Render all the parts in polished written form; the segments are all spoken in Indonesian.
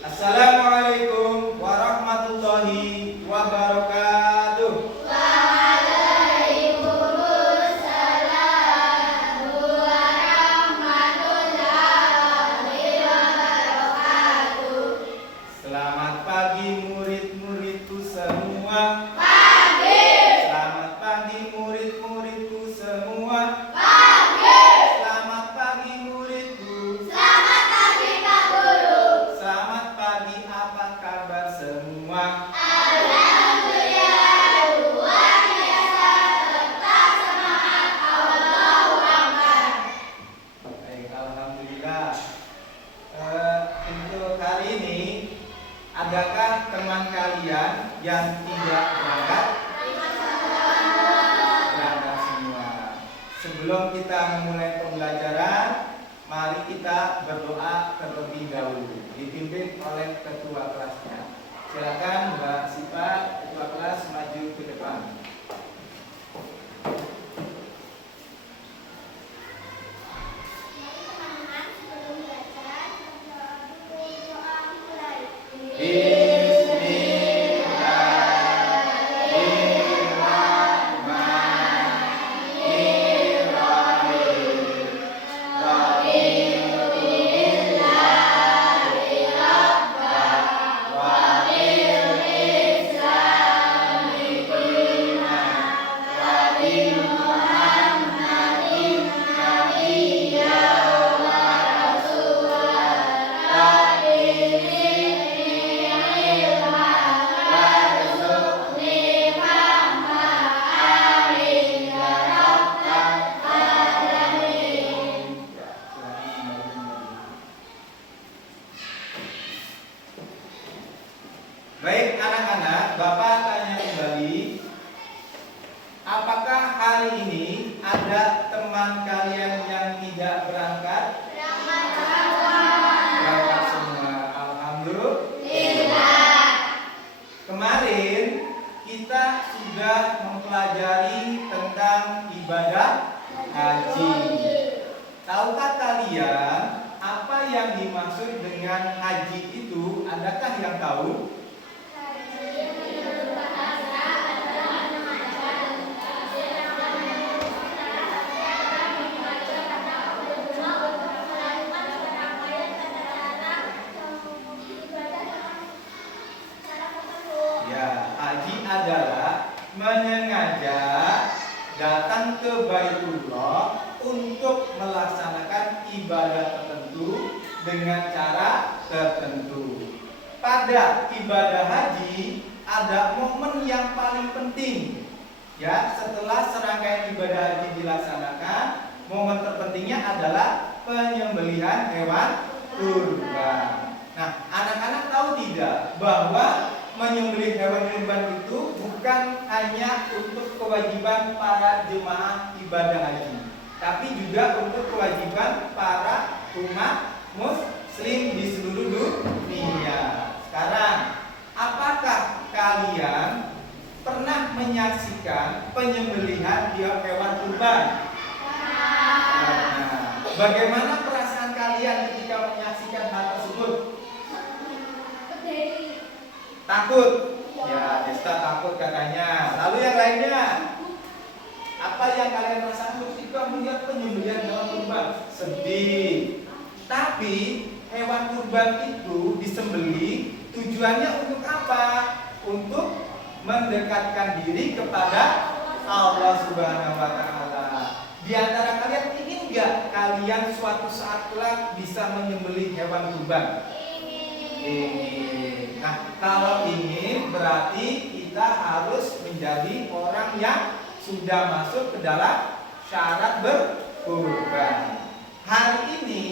Assalamualaikum warahmatullahi wabarakatuh. Waalaikumsalam warahmatullahi wabarakatuh. Selamat pagi murid-muridku semua. Pagi. Selamat pagi murid-muridku semua. Pagi. Selamat pagi muridku. Selamat pagi Pak Guru. Selamat pagi, apa kabar semua? Alhamdulillah luar biasa, tetap semangat, Allahu Akbar. Baik, alhamdulillah. Untuk hari ini, adakah teman kalian yang tidak berangkat? Berangkat semua. Sebelum kita memulai pembelajaran, mari kita berdoa terlebih dahulu, dipimpin oleh ketua kelasnya. Silakan Mbak Sipa, ketua kelas, maju ke depan. Teman-teman, sebelum belajar, berdoa dulu, doa mulai. Baik anak-anak, Bapak tanya kembali, apakah hari ini ada teman kalian yang tidak berangkat? Berangkat semua, alhamdulillah. Kemarin kita sudah mempelajari tentang ibadah haji. Tahukah kalian apa yang dimaksud dengan haji itu? Adakah yang tahu? Ya, haji adalah menyengaja datang ke Baitullah untuk melaksanakan ibadah tertentu dengan cara tertentu. Pada ibadah haji ada momen yang paling penting. Ya, setelah serangkaian ibadah haji dilaksanakan, momen terpentingnya adalah penyembelihan hewan kurban. Nah, anak-anak tahu tidak bahwa menyembelih hewan kurban itu bukan hanya untuk kewajiban para jemaah ibadah haji, tapi juga untuk kewajiban para umat muslim di seluruh dunia. Sekarang, apakah kalian pernah menyaksikan penyembelihan hewan kurban? Nah, bagaimana perasaan kalian ketika menyaksikan hal tersebut? Takut. Ya, Desta takut katanya. Lalu yang lainnya? Apa yang kalian rasakan ketika melihat penyembelihan hewan kurban? Sedih. Tapi hewan kurban itu disembelih tujuannya untuk apa? Untuk mendekatkan diri kepada Allah Subhanahu wa taala. Di antara kalian ingin enggak kalian suatu saat kelak bisa menyembelih hewan kurban? Ingin. Nah, kalau ingin berarti kita harus menjadi orang yang sudah masuk ke dalam syarat berkurban. Hari ini,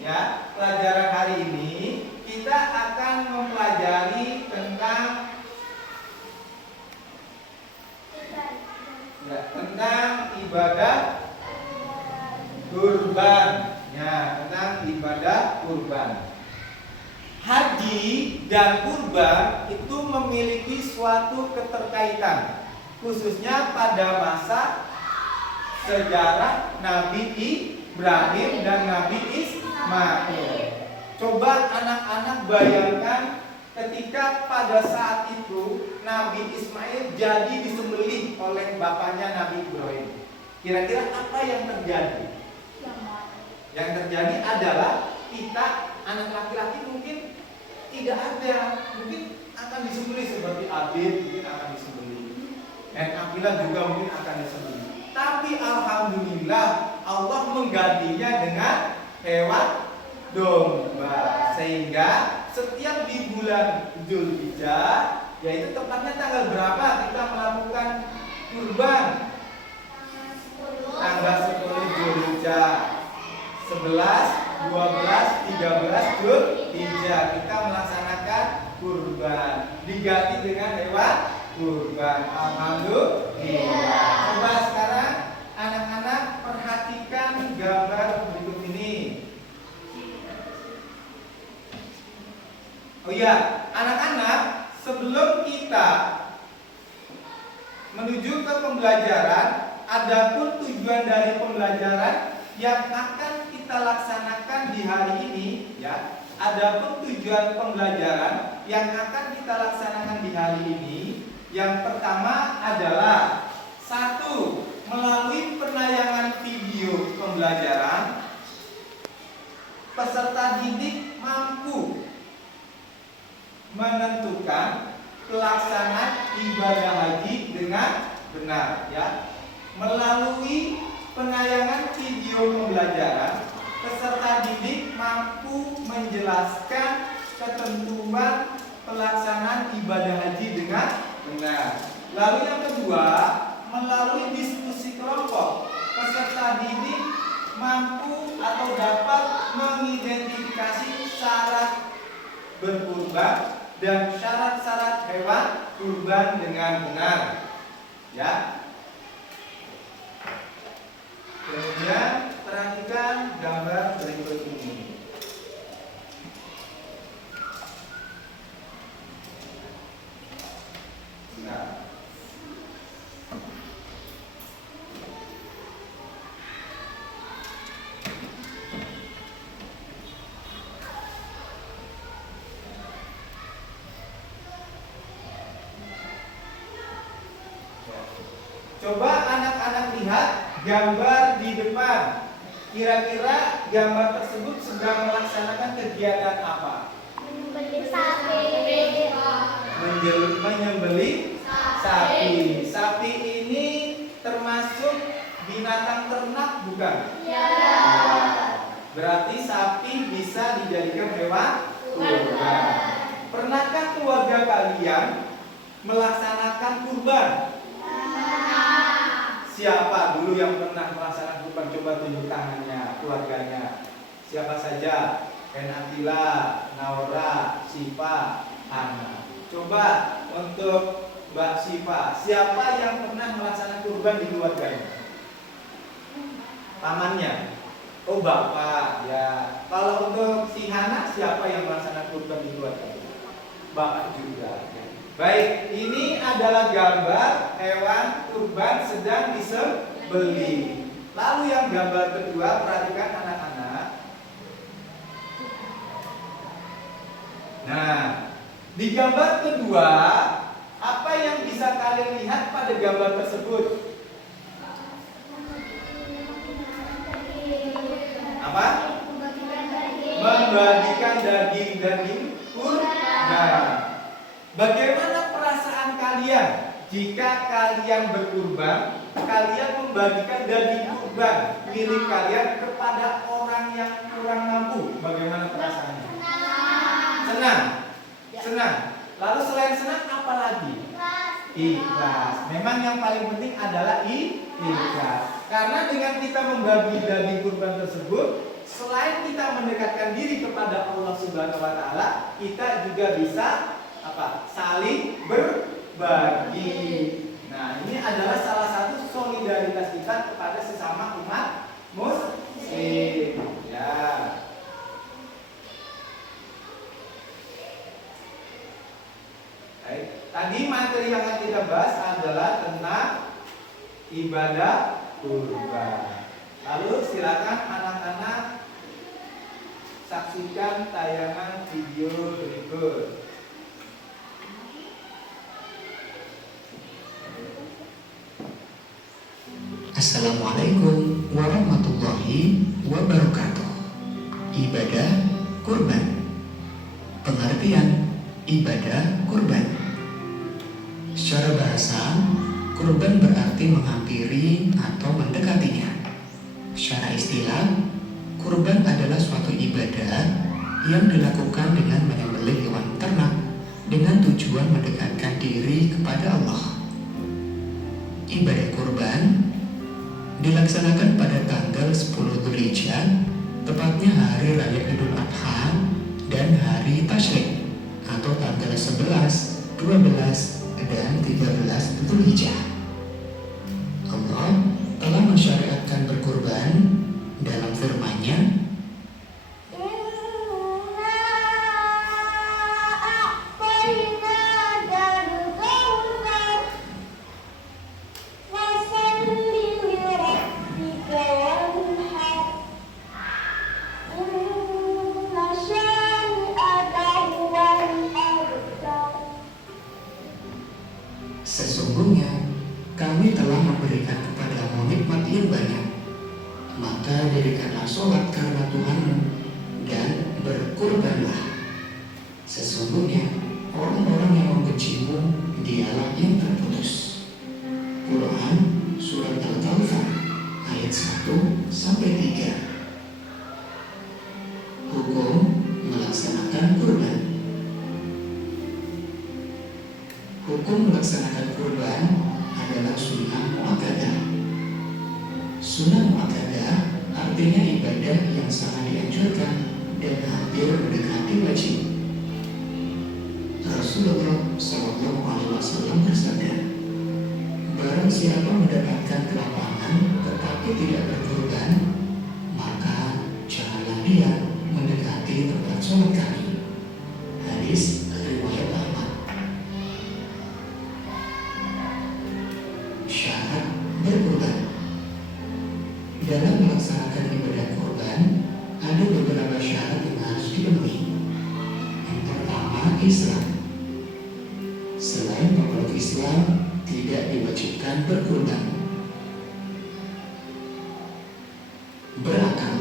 ya, pelajaran hari ini kita akan mempelajari tentang ibadah kurban. Ya, tentang ibadah kurban. Haji dan kurban itu memiliki suatu keterkaitan, khususnya pada masa sejarah Nabi Ibrahim dan Nabi Ismail. Coba anak-anak bayangkan ketika pada saat itu Nabi Ismail jadi disembelih oleh bapaknya Nabi Ibrahim. Kira-kira apa yang terjadi? Yang terjadi adalah kita anak laki-laki mungkin tidak ada, mungkin akan disembelih seperti Abid mungkin akan disembelih, dan Akila juga mungkin akan disembelih. Tapi alhamdulillah Allah menggantinya dengan hewan domba, sehingga setiap di bulan Dzulhijjah, yaitu tepatnya tanggal berapa kita melakukan kurban? Tanggal 10 Dzulhijjah, 11, 12, 13 Dzulhijjah kita melaksanakan kurban, diganti dengan hewan kurban. Alhamdulillah. Coba sekarang anak-anak perhatikan gambar berikut ini. Oh iya, anak-anak, sebelum kita menuju ke pembelajaran, adapun tujuan dari pembelajaran yang akan kita laksanakan di hari ini, ya. Adapun tujuan pembelajaran yang akan kita laksanakan di hari ini, yang pertama adalah satu, melalui penayangan video pembelajaran, peserta didik mampu menentukan pelaksanaan ibadah haji dengan benar, ya. Melalui penayangan video pembelajaran, peserta didik mampu menjelaskan ketentuan pelaksanaan ibadah haji dengan benar. Lalu yang kedua, melalui diskusi kelompok, peserta didik mampu atau dapat mengidentifikasi syarat berkurban dan syarat-syarat hewan kurban dengan benar, ya. Kemudian perhatikan gambar berikut ini. Nah, coba anak-anak lihat gambar di depan. Kira-kira gambar tersebut sedang melaksanakan kegiatan apa? Menyembelih sapi. Menyembelih sapi. Sapi ini termasuk binatang ternak bukan? Ya. Berarti sapi bisa dijadikan hewan kurban. Pernahkah keluarga kalian melaksanakan kurban? Siapa dulu yang pernah melaksanakan kurban? Coba tunjuk tangannya, keluarganya. Siapa saja? Akila, Naura, Siva, Hana. Coba untuk Mbak Siva, siapa yang pernah melaksanakan kurban di keluarganya? Pamannya? Oh, bapak, ya. Kalau untuk si Hana, siapa yang melaksanakan kurban di keluarganya? Bapak juga. Baik, ini adalah gambar hewan kurban sedang disembelih. Lalu yang gambar kedua, perhatikan anak-anak. Nah, di gambar kedua, apa yang bisa kalian lihat pada gambar tersebut? Apa? Membagikan daging kurban. Bagaimana perasaan kalian jika kalian berkurban, kalian membagikan daging kurban milik kalian kepada orang yang kurang mampu? Bagaimana perasaannya? Senang. Senang. Lalu selain senang apa lagi? Ikhlas. Memang yang paling penting adalah ikhlas. Karena dengan kita membagi daging kurban tersebut, selain kita mendekatkan diri kepada Allah Subhanahu wa taala, kita juga bisa saling berbagi. Nah, ini adalah salah satu solidaritas kita kepada sesama umat muslim, ya. Baik, tadi materi yang akan kita bahas adalah tentang ibadah kurban. Lalu silakan anak-anak Saksikan tayangan video berikut. Assalamualaikum warahmatullahi wabarakatuh. Ibadah kurban. Pengertian ibadah kurban. Secara bahasa, kurban berarti menghampiri atau mendekatinya. Secara istilah, kurban adalah suatu ibadah yang dilakukan dengan menyembelih hewan ternak dengan tujuan mendekatkan diri kepada Allah. Ibadah kurban dilaksanakan pada tanggal 10 Dzulhijjah, tepatnya hari raya Idul Adha dan hari Tasyrik atau tanggal 11, 12, dan 13 Dzulhijjah. Allah telah mensyariatkan berkurban dalam firman-Nya, sesungguhnya kami telah memberikan kepadamu nikmat yang banyak, maka dirikanlah sholat karena Tuhanmu dan berkurbanlah. Sesungguhnya orang-orang yang membencimu dialah yang terputus. Quran Surat Al-Kautsar ayat 1-3. Hukum melaksanakan kurban. Hukum melaksanakan kurban adalah sunnah muakkadah. Sunnah muakkadah artinya ibadah yang sangat dianjurkan dan hampir mendekati wajib. Rasulullah SAW bersabda, barang siapa mendapatkan kelapangan tetapi tidak berkurban, maka janganlah dia mendekati tempat sholat kami. Hadis riwayat Ahmad. Syarat berkurban. Dalam melaksanakan ibadah kurban, ada beberapa syarat yang harus dipenuhi. Yang pertama, Islam. Selain pemeluk Islam, tidak diwajibkan berkurban. Berakal,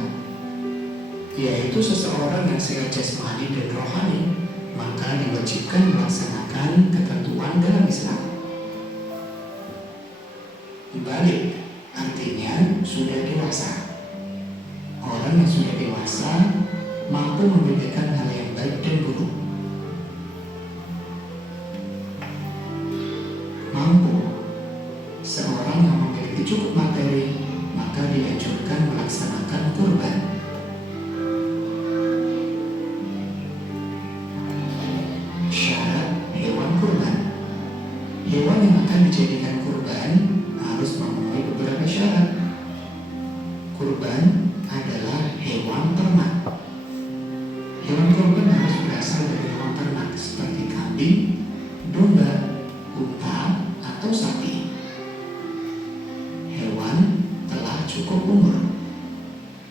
yaitu seseorang yang sehat jasmani dan rohani, maka diwajibkan melaksanakan ketentuan dalam Islam. Balik, artinya sudah dewasa. Orang yang sudah dewasa mampu membedakan hal yang baik dan buruk. Mampu, seorang yang memiliki cukup materi, maka dianjurkan melaksanakan kurban. Syarat hewan kurban. Hewan yang akan dijadikan kurban harus memenuhi beberapa syarat. Kurban adalah hewan ternak. Hewan kurban harus berasal dari hewan ternak seperti kambing, domba, unta, atau sapi. Hewan telah cukup umur.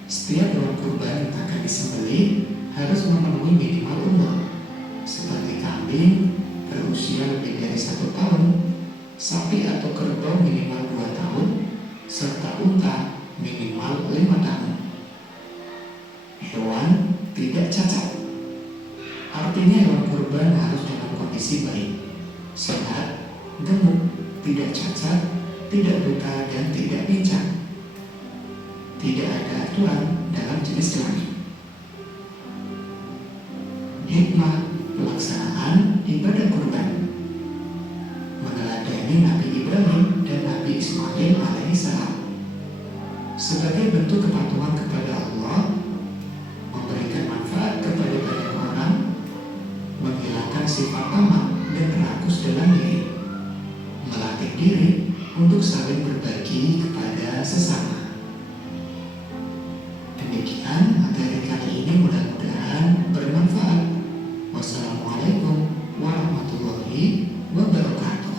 Setiap hewan kurban yang akan disembelih harus memenuhi minimal umur, seperti kambing berusia lebih dari 1 tahun, sapi atau kerbau minimal 2 tahun, serta unta minimal 5 tahun. Hewan tidak cacat. Artinya hewan kurban harus dalam kondisi baik, sehat, gemuk, tidak cacat, tidak buta, dan tidak pincang. Tidak ada aturan dalam jenis kelamin. Hikmah pelaksanaan ibadah kurban meneladani Nabi Ibrahim dan Nabi Ismail alaihissalam sebagai bentuk kepatuhan kepada Allah, memberikan manfaat kepada banyak orang, menghilangkan sifat tamak dan rakus dalam diri, melatih diri untuk saling berbagi kepada sesama. Demikian materi kali ini, mudah-mudahan bermanfaat. Wassalamualaikum warahmatullahi wabarakatuh.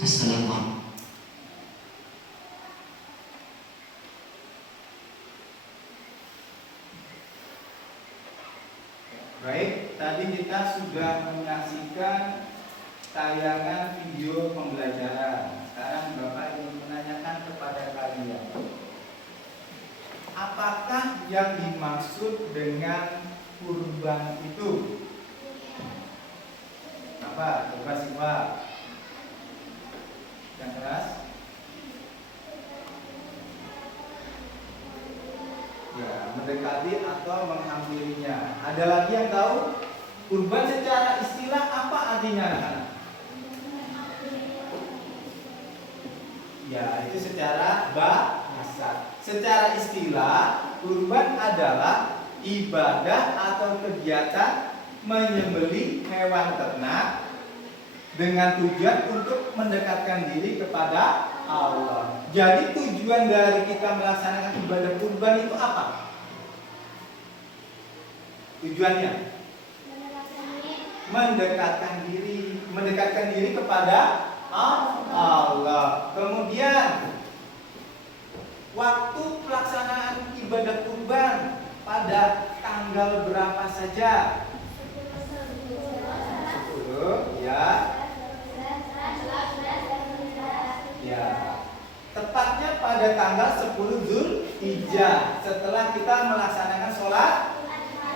Assalamualaikum. Baik, tadi kita sudah menyaksikan tayangan video pembelajaran. Sekarang Bapak ingin menanyakan kepada kalian, apakah yang dimaksud dengan kurban itu? Apa? Coba simak. Yang keras. Ya, mendekati atau menghampirinya. Ada lagi yang tahu? Kurban secara istilah apa artinya, anak-anak? Ya, itu secara bahasa. Secara istilah, kurban adalah ibadah atau kegiatan menyembelih hewan ternak dengan tujuan untuk mendekatkan diri kepada Allah. Jadi tujuan dari kita melaksanakan ibadah kurban itu apa? Tujuannya mendekatkan diri kepada Allah. Kemudian waktu pelaksanaan ibadah kurban pada tanggal berapa saja? 10 ya. Ya. Tepatnya pada tanggal 10 Zulhijjah setelah kita melaksanakan sholat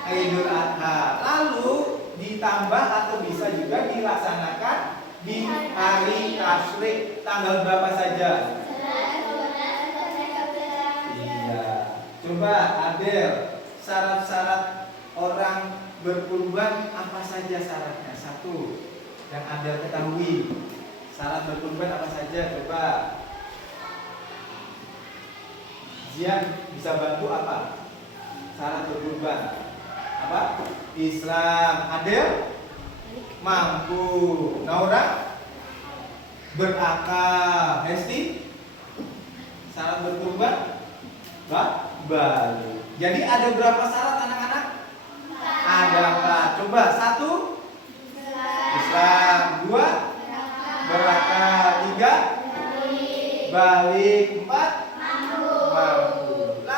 Idul Adha. Lalu ditambah atau bisa juga dilaksanakan di hari tasyrik tanggal berapa saja? Iya. Coba Adel, syarat-syarat orang berkurban apa saja syaratnya? Satu yang Adel ketahui. Syarat berkurban apa saja? Coba Zian bisa bantu apa? Syarat berkurban apa? Islam. Adel mampu. Naura berakal. Hesti syarat berkurban balik. Jadi ada berapa syarat anak-anak? Ada 4. Coba 1 Islam, 2 berakal, 3 balik, 4